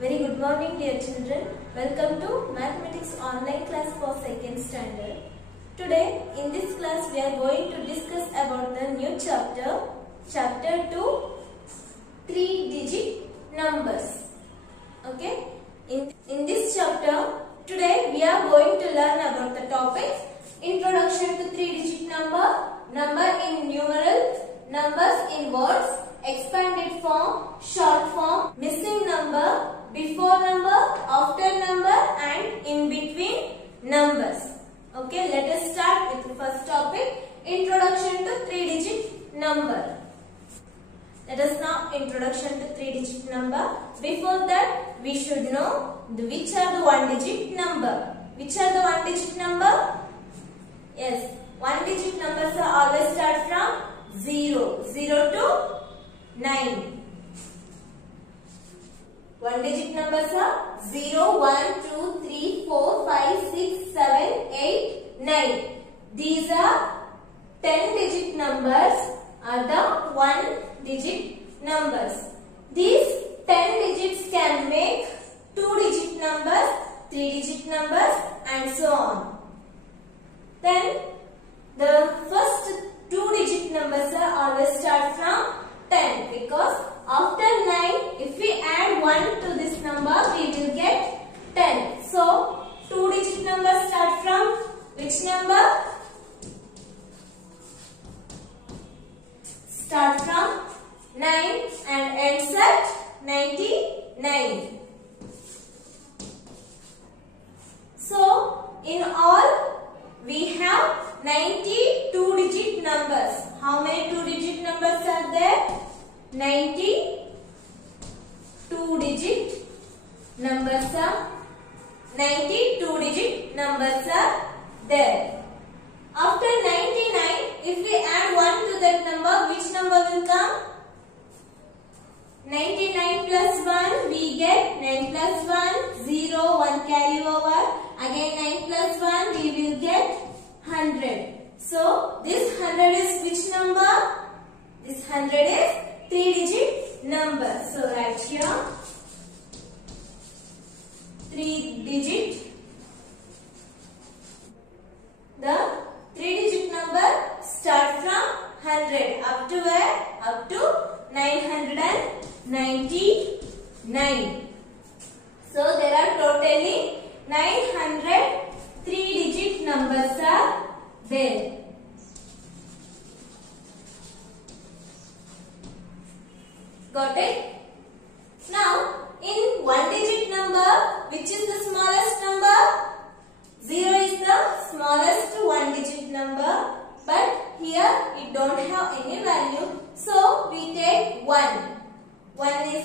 Very good morning, dear children. Welcome to Mathematics online class for 2nd standard. Today, in this class, we are going to discuss about the new chapter, Chapter 2, 3-digit numbers. Okay? In this chapter, today we are going to learn about the topics Introduction to 3-digit number, number in numerals, numbers in words, expanded form, short form, missing number, before number, after number and in between numbers. Okay, let us start with the first topic, Introduction to 3-digit number. Let us now introduction to 3-digit number. Before that, we should know which are the 1-digit number. Which are the 1-digit number? Yes, 1-digit numbers are always start from 0. 0 to 9. 1-digit numbers are 0, 1, 2, 3, 4, 5, 6, 7, 8, 9. These are 10-digit numbers are the 1-digit numbers. These 10 digits can make 2-digit numbers, 3-digit numbers and so on. Then the first 2-digit numbers are always start from 10 because after 9 if we add 1 to this number we will get 10. So 2-digit numbers start from which number? Start from 9 and ends at 99. So in all we have 92 digit numbers. How many 2-digit numbers are there? 92 digit numbers are 92 digit numbers are there. After 99, if we add 1 to that number, which number will come? 99 plus 1, we get 9 plus 1, 0, 1 carry over. Again 9 plus 1, we will get 100. So, this 100 is which number? This 100 is 3-digit number. So, write here 3-digit. The 3-digit number start from 100 up to where? Up to 999. So, there are totally 900 3-digit numbers are there. Got it? Now, in 1-digit number, which is the smallest number? 0 is the smallest 1-digit number. But here, it don't have any value. So, we take 1. 1 is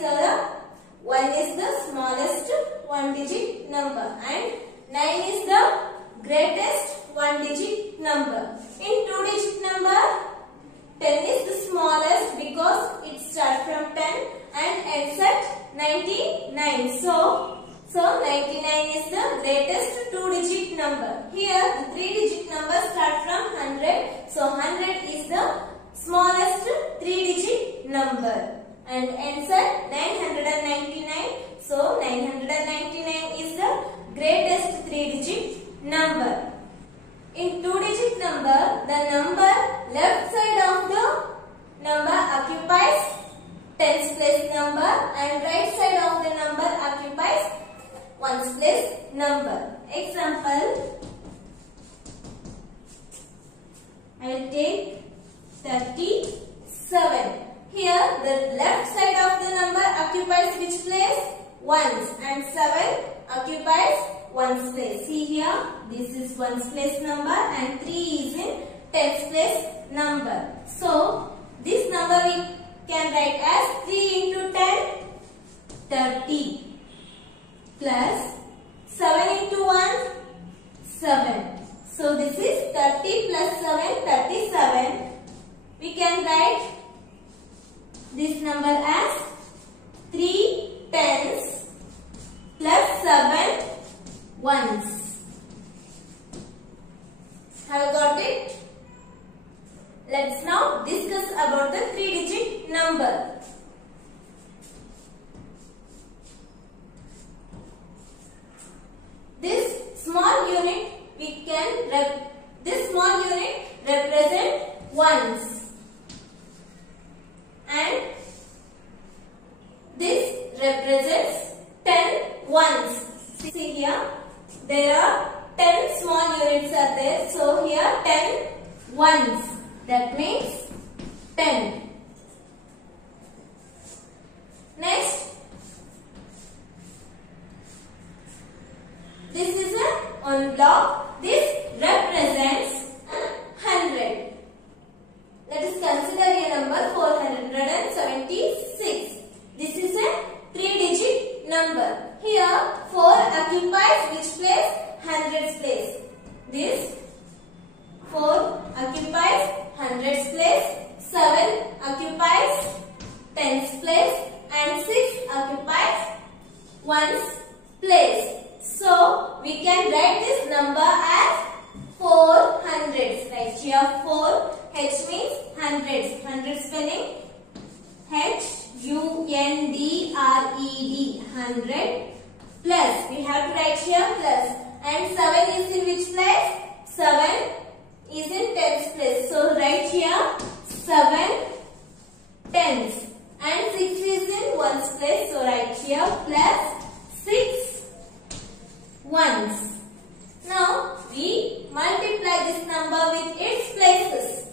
the smallest 1-digit number. And 9 is the greatest 1-digit number. In 2-digit number, 10 is the smallest because it starts from 10 and ends at 99. So 99 is the greatest 2-digit number. Here the 3-digit number start from 100. So 100 is the smallest 3-digit number and ends at 999. So 999 is the greatest 3-digit number. In 2-digit number, the number left side of the number occupies tens place number and right side of the number occupies ones place number. Example, I will take 37. Here the left side of the number occupies which place? Ones and 7 occupies ones place. See here, this is ones place number and 3 is in tens place number. So, this number we can write as 3 into 10, 30 plus 7 into 1, 7. So, this is 30 plus 7, 37. We can write this number as 3 tens plus 7 ones. Have you got it? Let's now discuss about the 3-digit number. this small unit represent ones, and this represents 10 ones. See here, there are 10 small units are there. So here 10 ones. That means 10. Next, this is a one block. This represents 100. Let us consider a number 476. This is a 3-digit number. Here 4 occupies which place? Hundreds place. This 4 occupies hundreds place, 7 occupies tens place, and 6 occupies ones place. So we can write this number as 4 hundreds. Right here 4, H means hundreds. Hundred spelling HUNDRED, 100 plus. We have to write here plus. And 7 is in which place? 7 is in tens place. So write here 7 tens. And 6 is in ones place. So write here plus 6 ones. Now we multiply this number with its places.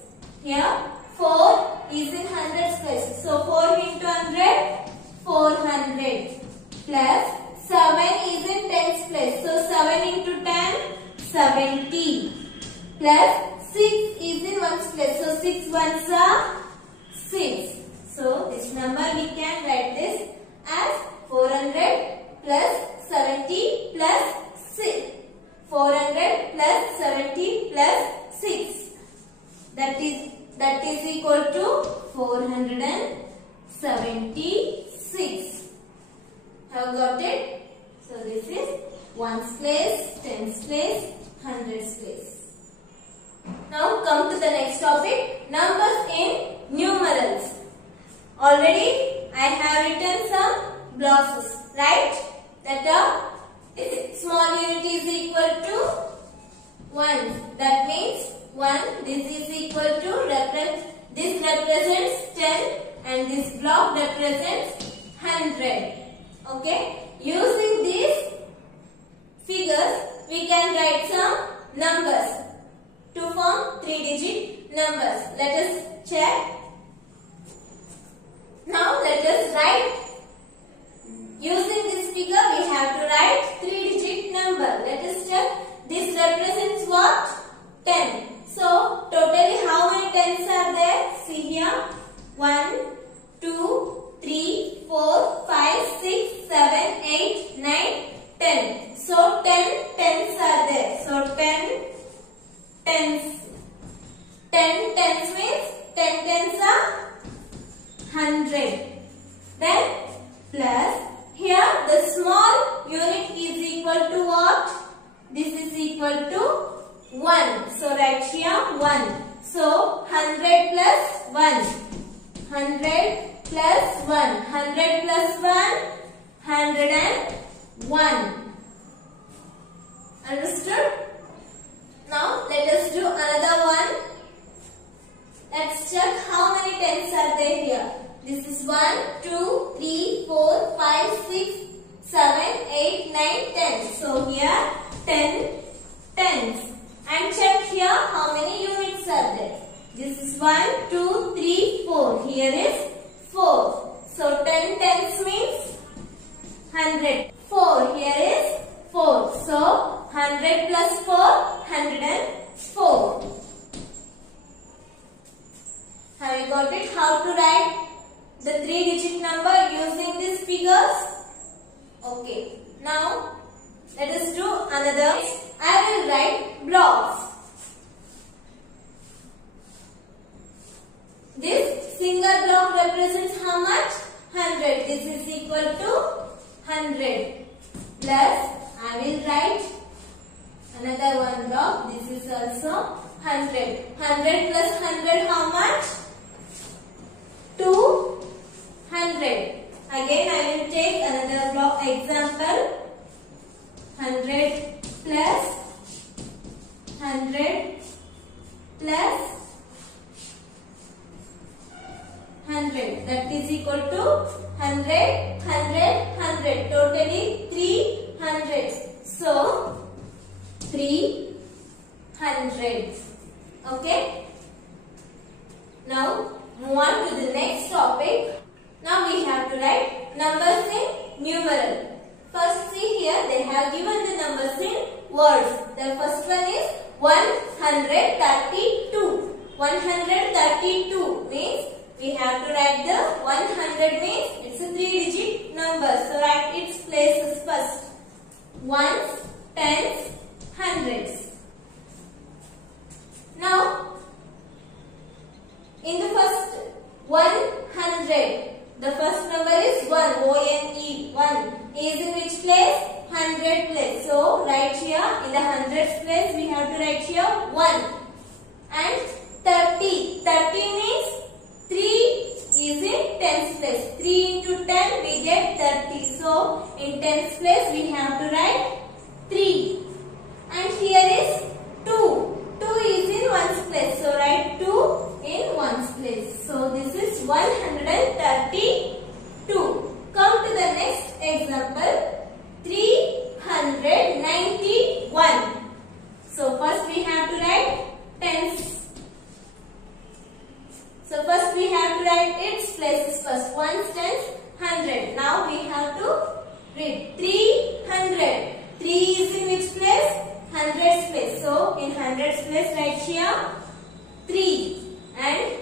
Here 4 is in hundreds place. So 4 into 100, 400 plus 7 is in tens place. So 7 into 10, 70 plus 6 is in ones place. So 6 ones are 6. So this number we can write this as 400 plus 70 plus 6. 400 plus 70 plus 6. That is equal to 476. Have got it? So this is ones place, tens place, hundreds place. Now come to the next topic, numbers in numerals. Already I have written some glosses, right? That are small unit is equal to 1. That means 1. This is equal to this represents 10 and this block represents 100. Okay. Using these figures, we can write some numbers to form 3-digit numbers. Let us check. Now let us write. Using this figure, we have to write 3-digit number. Let us check. This represents what? 10. So totally how many tens are there? See here. 1, 2, 3, 4, 5, 6, 7, 8, 9, 10. So 10 tens are there. So 10 tens. 10 tens means 10 tens are 100. Then plus here the small unit is equal to what? This is equal to 1. So write here 1. So 100 plus 1. 100 plus 1. 100 plus 1. 101. Understood? Now let us do another one. Let's check how many tens are there here. This is 1, 2, 3, 4, 5, 6, 7, 8, 9, 10. So here 10 tens. And check here how many units are there. This is 1, 2, 3, 4. Here is 4. So 10 tens means 100. 4. Here is 4. So 100 plus 4, 104. Have you got it? How to write the 3-digit number using these figures? Okay. Now let us do another. I will write blocks. This single block represents how much? 100. This is equal to 100. Plus I will write another one block. This is also 100. 100 plus 100 how much? 200. Again I will take another block example. 100 plus 300. Totally 300. So 300. Okay. Now move on to the next topic. Now we have to write numbers in numeral. First see here, they have given the numbers in words. The first one is 132. 132 means we have to write the 100 means it's a 3-digit number. So write its places first. Ones, tens, hundreds. Now in the first 100, the first number is 1, O-N-E, 1. Is in which place? 100 place. So write here in the hundreds place we have to write here 1. And 30. 30 means 3 is in tens place. 3 into 10 we get 30. So in tens place we have to write 3. And here is 2. 2 is in ones place. So write 2 in ones place. So this is 132. Come to the next example. 391. So first we have to write tens. So first we have to write its places first. Ones, tens, 100. Now we have to read 300. 3 is in which place? Hundreds place. So in hundreds place write here 3. And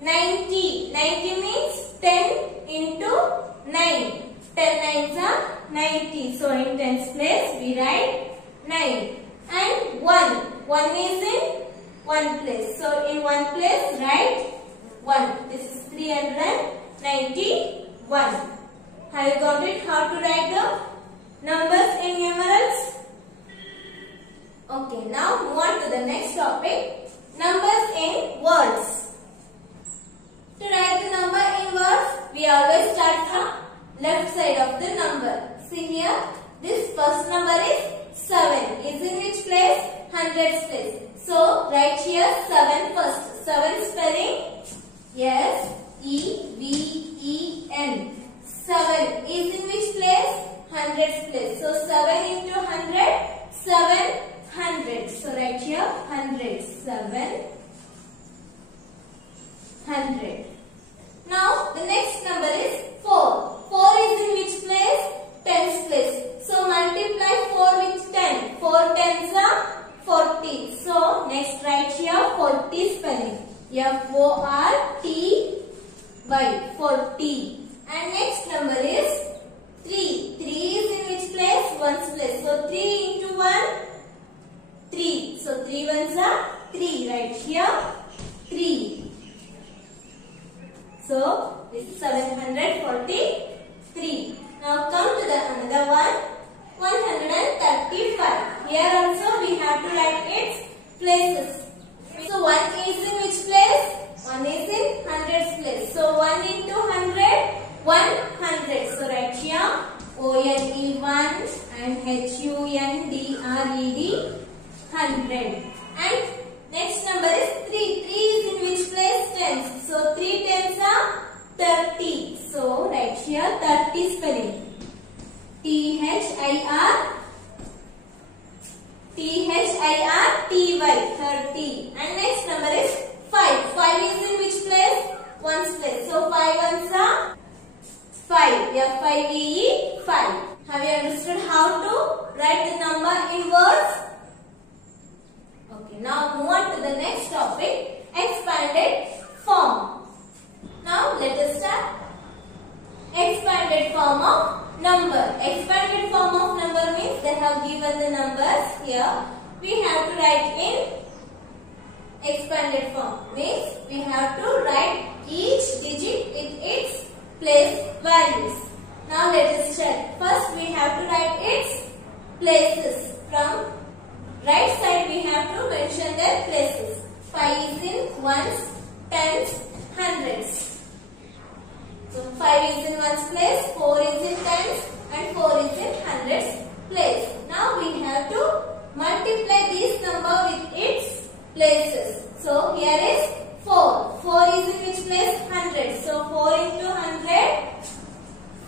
90. 90 means 10 into 9. 10 nines are 90. So in tens place we write 9. And 1. 1 is in 1 place. So in 1 place write 1. This is 391. Have you got it? How to write the numbers in numerals? Okay, now move on to the next topic. Numbers in words. To write the number in words, we always start from left side of the number. See here, this first number is 7. Is in which place? Hundreds place. So write here 7 first. 7 spelling S-E-V-E-N. 7 is in which place? Hundreds place. So 7 into 100, 700. So write here 100. 700. Now the next number is 4. 4 is in which place? Tens place. So multiply 4 with 10. 4 tens are 40. So next write here 40 spelling. F-O-R-T-Y. 40. And next number is 3. 3 is in which place? Ones place. So 3 into 1, 3. So 3 ones are 3. Right here 3. So this is 743. Now come to the another one. 135. Here also we have to write its places. So 1 is in which place? 1 is in hundreds place. So 1 into 100, 100. So write here O-N-E 1 and H-U-N-D-R-E-D 100. And next number is 3. 3 is in which place? Tens. So 3 tens are 30. So write here 30 spelling. T-H-I-R-T-Y. 30. And next number is 5. 5 is in which place? Ones place. So 5 ones are 5. F-I-V-E 5. Have you understood how to write the number in words? Okay, now move on to the next topic, expanded form. Now let us start. Expanded form of number. Expanded form of number means they have given the numbers here. We have to write in expanded form. Means we have to write each digit with its place values. Now let us check. First we have to write its places. From right side we have to mention their places. 5 is in ones, tens, hundreds. So 5 is in ones place, 4 is in tens and 4 is in hundreds place. Now we have to multiply this number with its places. So here is 4. 4 is in which place? 100. So 4 into 100,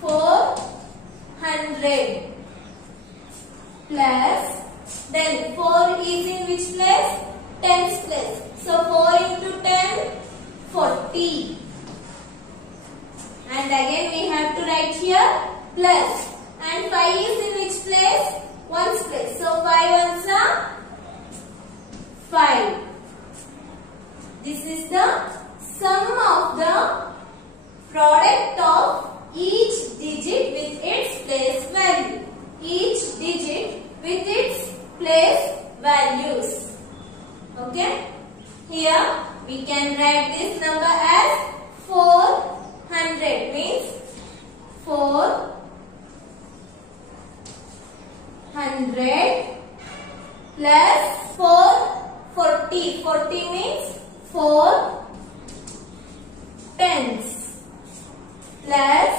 400. 100 plus, then 4 is in which place? Tens place. So 4 into 10, 40. And again we have to write here plus. And 5 is in which place? Ones place. So 5 ones are 5. This is the sum of the product of each digit with its place value. Each digit with its place values. Okay. Here we can write this number as 400, means 400 plus 440. 40 means 4 tens plus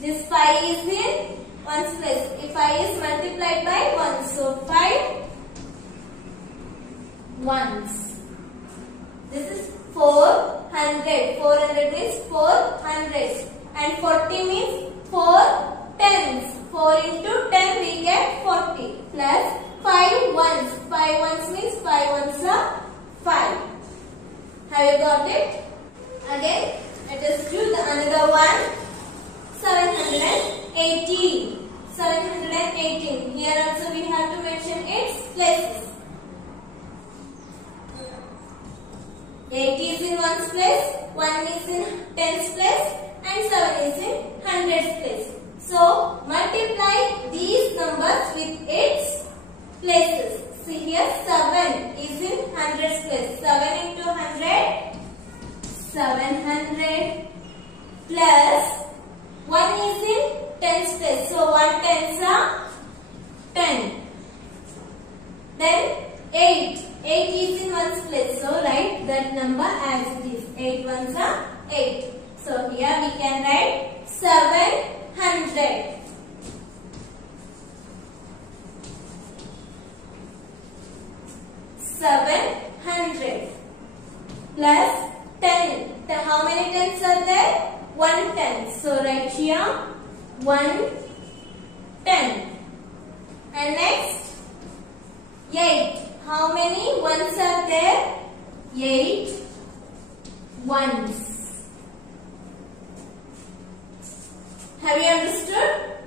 this 5 is in ones place. If 5 is multiplied by 1, so 5 ones. This is 400. 400 means 4 hundreds. And 40 means 4 tens. 4 into 10 we get 40. Plus 5 ones. 5 ones means 5 ones are 5. Have you got it? Again, let us do another one. 718. 718. Here also we have to mention its places. 8 is in ones place, 1 is in tens place, and 7 is in hundreds place. So multiply these numbers with its places. See here 7 is in hundreds place. 7 into 100, 700 plus 1 is in tens place. So 1 tens are 10. Then 8. 8 is in ones place. So write that number as it is. 8 ones are 8. So here we can write 700. 700 plus 10. How many tens are there? 1 ten. So write here 1 10. And next 8. How many ones are there? 8 ones. Have you understood?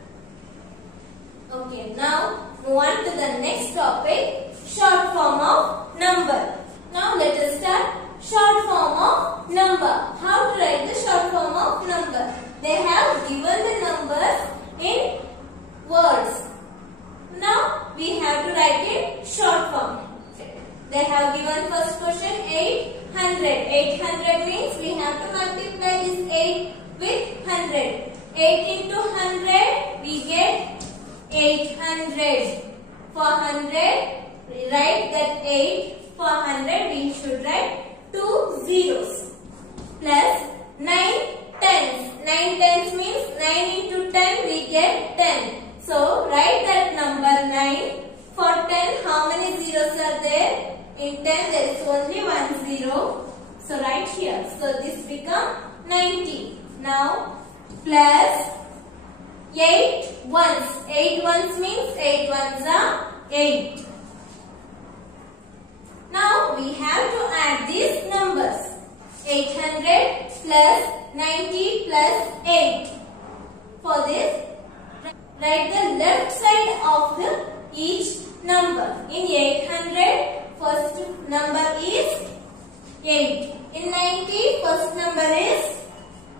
Okay, now move on to the next topic, short form of number. Now let us start short form of number. How to write the short form of number? They have given the numbers in words. Now we have to write in short form. They have given first question 800. 800 means we have to multiply this 8 with 100. 8 into 100 we get 800. For 100 we write that 8. For 100 we should write 2 zeros. Plus 9 tens. 9 tens means 9 into 10 we get 10. So write that number 9. For 10 how many zeros are there? In 10 there is only 1 zero. So write here. So this become 90. Now plus 8 ones. 8 ones means 8 ones are 8. Now we have to add these numbers. 800 plus 90 plus 8. For this, write the left side of each number. In 800, first number is 8. In 90, first number is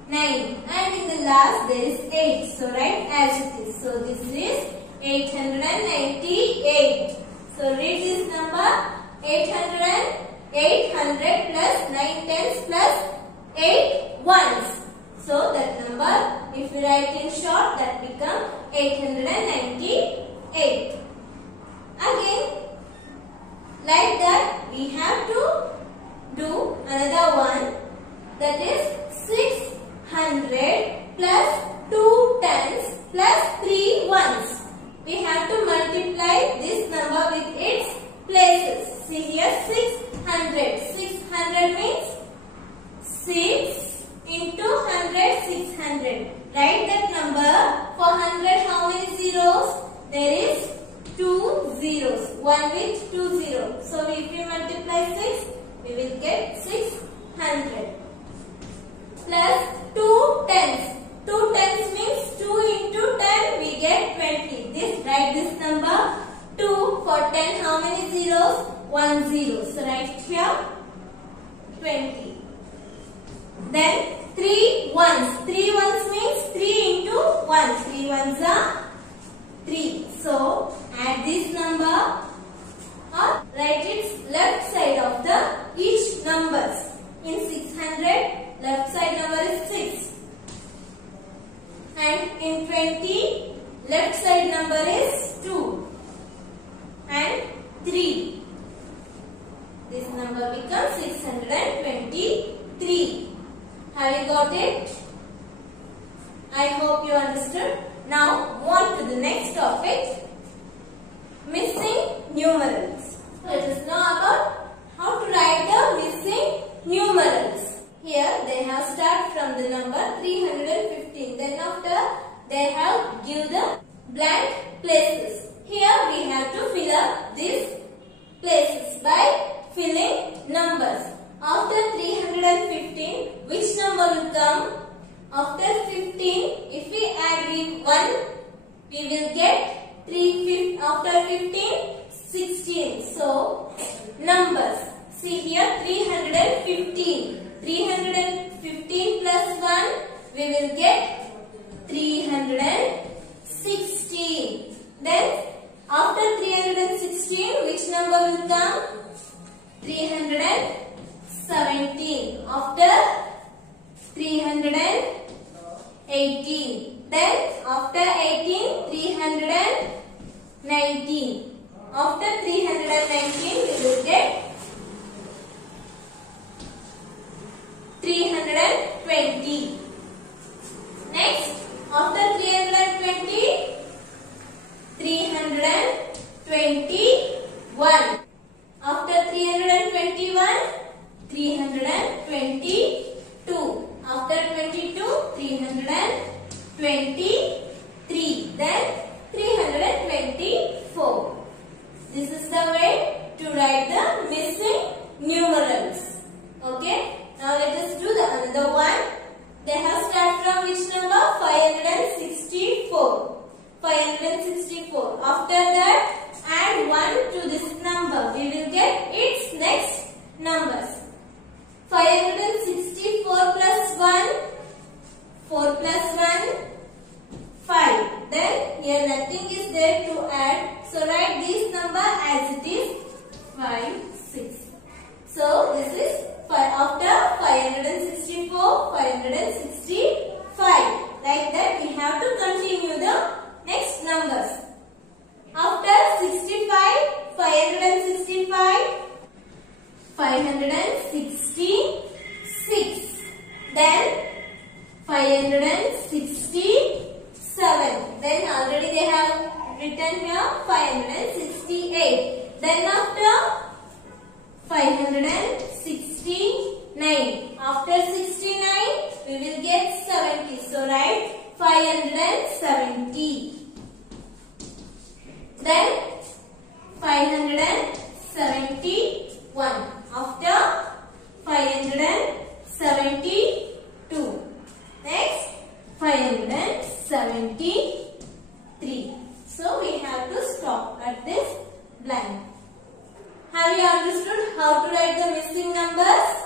9. And in the last there is 8. So write as it is. So this is 898. So read this number. 800 plus 9 tens plus 8 ones. So that number, if you write in short, that become 898. Again, like that, we have to do another one, that is 600 plus 2 tens plus 3 ones. We have to multiply this number with its places. See here 600. 600 means 6 into 100, 600. Write that number. For 100 how many zeros? 1 with 2 zeros. So if we multiply 6, we will get 600. Plus 2 tens. 2 tens means 2 into 10 we get 20. Write this number. 2 for 10, how many zeros? 1 0. So write here 20. Then 3 ones. 3 ones means 3 into 1. 3 ones are 3. So add this number or write its left side of the each numbers. In 600, left side number is 6. And in 20, left side number is 2 and 3. This number becomes 623. Have you got it? I hope you understood. Now move on to the next topic, missing numerals. Let us know about how to write the missing numerals. Here they have start from the number 315. Then after they have give the blank places. Here we have to fill up these places by filling numbers. After 315, which number will come? After 15, if we add 1, we will get 3. After 15, 16. So numbers. See here 315. 315 plus 1, we will get 316. Then after 316, which number will come? 317. After 318. Then after 18, 319. After 319, we will get 320. Next, after 320, 321. After 321, 322. After 22, 323. Then 324. This is the way to write the missing numerals. Okay. Now let us do the another one. They have start from which number? 564. 564. After that, add 1 to this number. We will get its next numbers. 564 plus 1. 4 plus 1. 5. Then here nothing is there to add. So write this number as it is. 5, 6. So this is after 564, 565. Like that we have to continue the next numbers. After 65, 565, 566. Then 567. Then already they have written here 568. Then after 569. After 69, we will get 70. So write 570. Then 571. After 572. Next 573. So we have to stop at this blank. Have you understood how to write the missing numbers?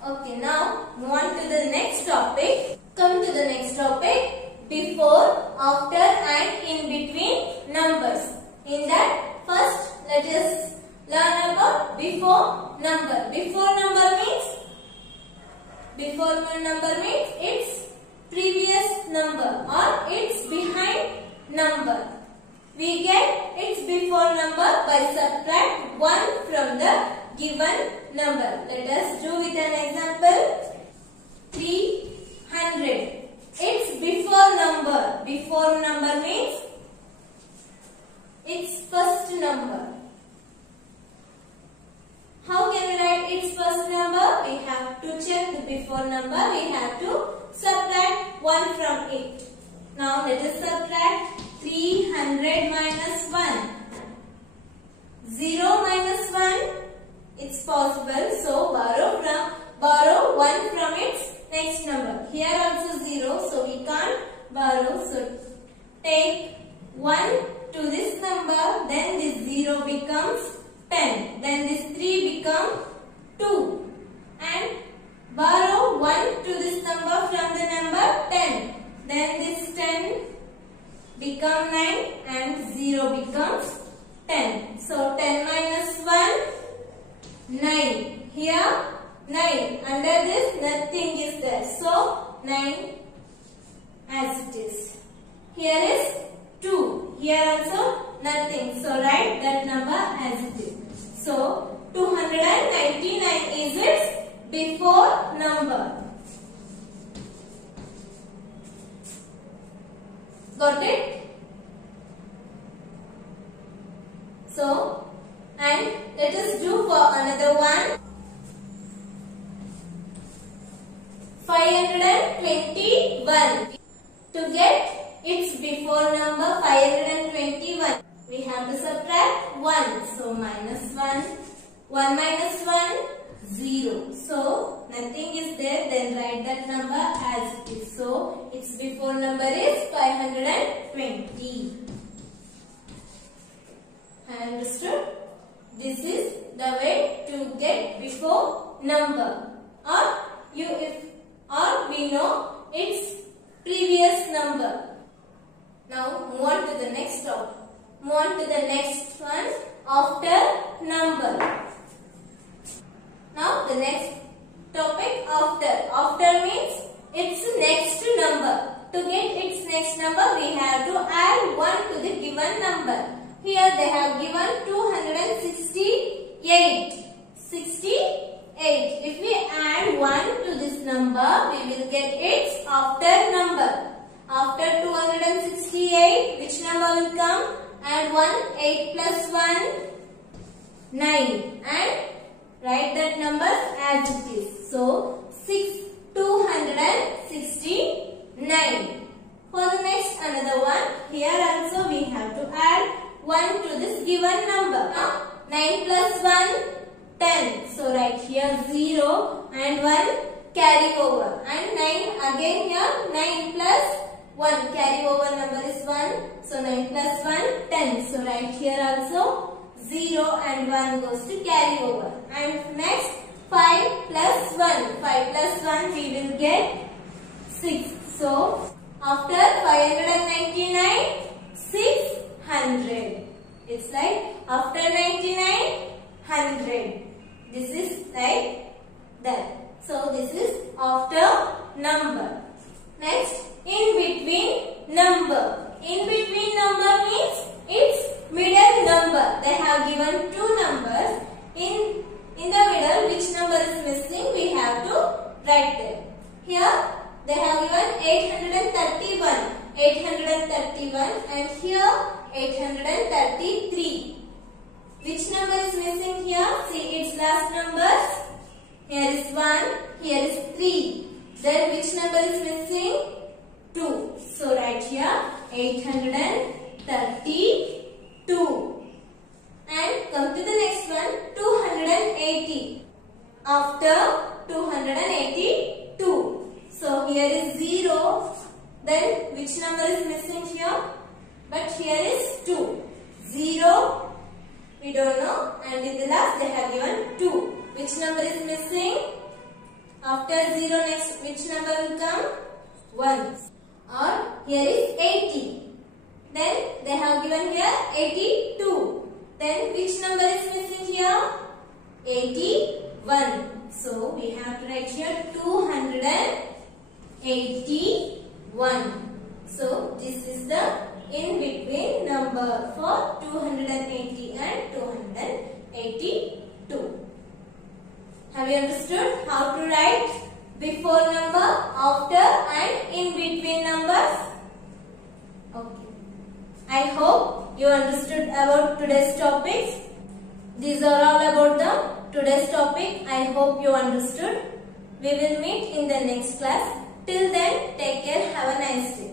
Okay, now move on to the next topic. Come to the next topic. Before, after and in between numbers. In that, first let us learn about before number. Before number means its previous number or its behind number. We get its before number by subtract 1 from the given number. Let us do with an example. 300. Its before number. Before number means its first number. How can we write its first number? We have to check the before number. We have to subtract 1 from it. Now let us subtract 300 minus 1. 0 minus 1, it's possible. So borrow 1 from its next number. Here also 0, so we can't borrow. So take 1 to this number, then this 0 becomes 10. Then this 3 becomes 2. And borrow 1 to this number from the number 10. Then this 10 become 9 and 0 becomes 10. So 10 minus 1, 9. Here 9. Under this nothing is there. So 9 as it is. Here is 2. Here also nothing. So write that number as it is. So 299 is its before number. Got it? So, and let us do for another one. 521. To get its before number 521, we have to subtract 1. So minus 1. 1 minus 1, 0. So nothing is there. Then write that number as it is. So its before number is 520. Understood? This is the way to get before number. Or we know its previous number. Now move on to the next topic. Move on to the next one, after number. Now the next topic, after. After means its next number. To get its next number, we have to add 1 to the given number. Here they have given 268. 68. If we add 1 to this number, we will get its after number. After 268, which number will come? Add 1. 8 plus 1, 9. And write that number as it is. So 269. For the next another one, here also we have to add 1 to this given number. Now 9 plus 1, 10. So write here 0 and 1 carry over. And 9 again here 9 plus 1 carry over number is 1. So 9 plus 1, 10. So write here also 0 and 1 goes to carry over. And next 5 plus 1. 5 plus 1 we will get 6. So after 599, 600. It's like after 99, 100. This is like that. So this is after number. Next, in between number. In between number means its middle number. They have given two numbers. In the middle, which number is missing, we have to write there. Here they have given 831. 831 and here 833. Which number is missing here? See its last numbers. Here is 1, here is 3. Then which number is missing? 2. So write here 832. And come to the next one, 280. After 282. So here is 0. Then which number is missing here? But here is 2. 0. We don't know. And in the last they have given 2. Which number is missing? After 0 next which number will come? 1. Or here is 80. Then they have given here 82. Then which number is missing here? 81. So we have to write here 281. So this is the in between number for 280 and 282. Have you understood how to write before number, after and in between numbers? Okay. I hope you understood about today's topics. These are all about the today's topic. I hope you understood. We will meet in the next class. Till then, take care. Have a nice day.